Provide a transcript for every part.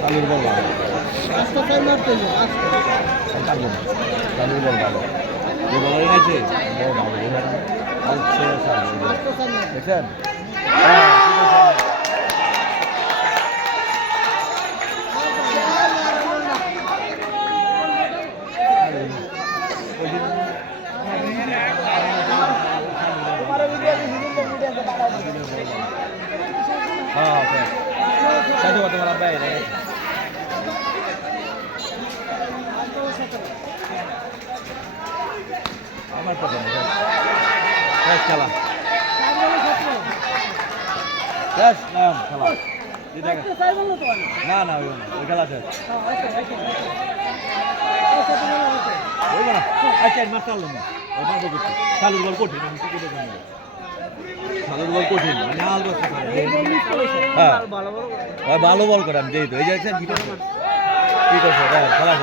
চালুর বল ভালো, চালুর বল ভালো, যে বল এনেছে বল ভালো, দেখছেন? হ্যাঁ স্যার সাইড কত তোমার আব্বাই আমার কথা না শেষ খেলা, শেষ খেলা না না ওই খেলা শেষ ওই না আচ্ছা মাছ চাললো না ওই মাছ করছি চালুর বল কঠিন, আমি কি করে জানি চালুর বল কঠিন মানে আলু হ্যাঁ ভালো বল করে আমি যেই তো এই যাচ্ছেন কি করছে খেলা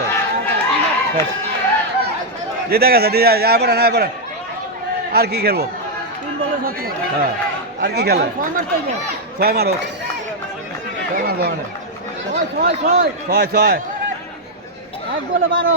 শেষ যে দেখা যাচ্ছে পড়েন পড়েন আর কি খেলবো হ্যাঁ আর কি খেলে 6 মারো 6 মারবো মানে 6 এক বলে 12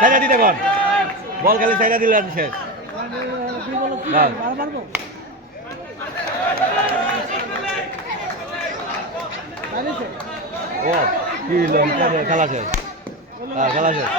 সাইডা দিতে পার বল খালি সাইডা দিলে শেষ ও কি খেলা শেষ খেলা শেষ